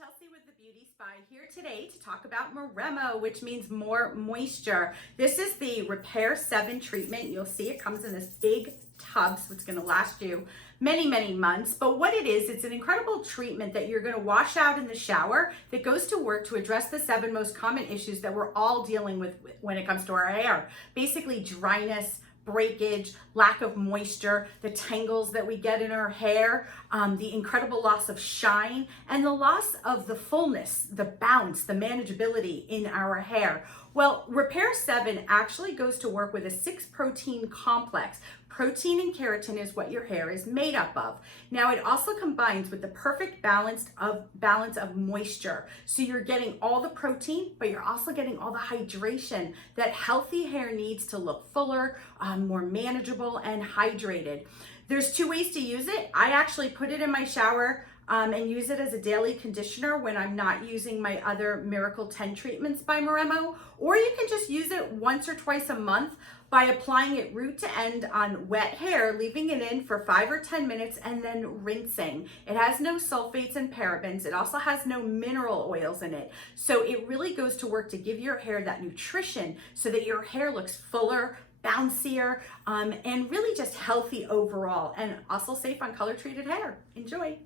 Chelsea with the Beauty Spy here today to talk about Moremo, which means more moisture. This is the Repair 7 treatment. You'll see it comes in this big tub, so it's going to last you many months. But what it is, it's an incredible treatment that you're going to wash out in the shower that goes to work to address the 7 most common issues that we're all dealing with when it comes to our hair. Basically dryness, breakage, lack of moisture, the tangles that we get in our hair, the incredible loss of shine, and the loss of the fullness, the bounce, the manageability in our hair. Well, Repair 7 actually goes to work with a 6-protein complex. Protein and keratin is what your hair is made up of. Now, it also combines with the perfect balance of moisture. So you're getting all the protein, but you're also getting all the hydration that healthy hair needs to look fuller, more manageable, and hydrated. There's 2 ways to use it. I actually put it in my shower and use it as a daily conditioner when I'm not using my other Miracle 10 treatments by Moremo, or you can just use it once or twice a month by applying it root to end on wet hair, leaving it in for 5 or 10 minutes and then rinsing. It has no sulfates and parabens. It also has no mineral oils in it. So it really goes to work to give your hair that nutrition so that your hair looks fuller, bouncier, and really just healthy overall, and also safe on color treated hair. Enjoy.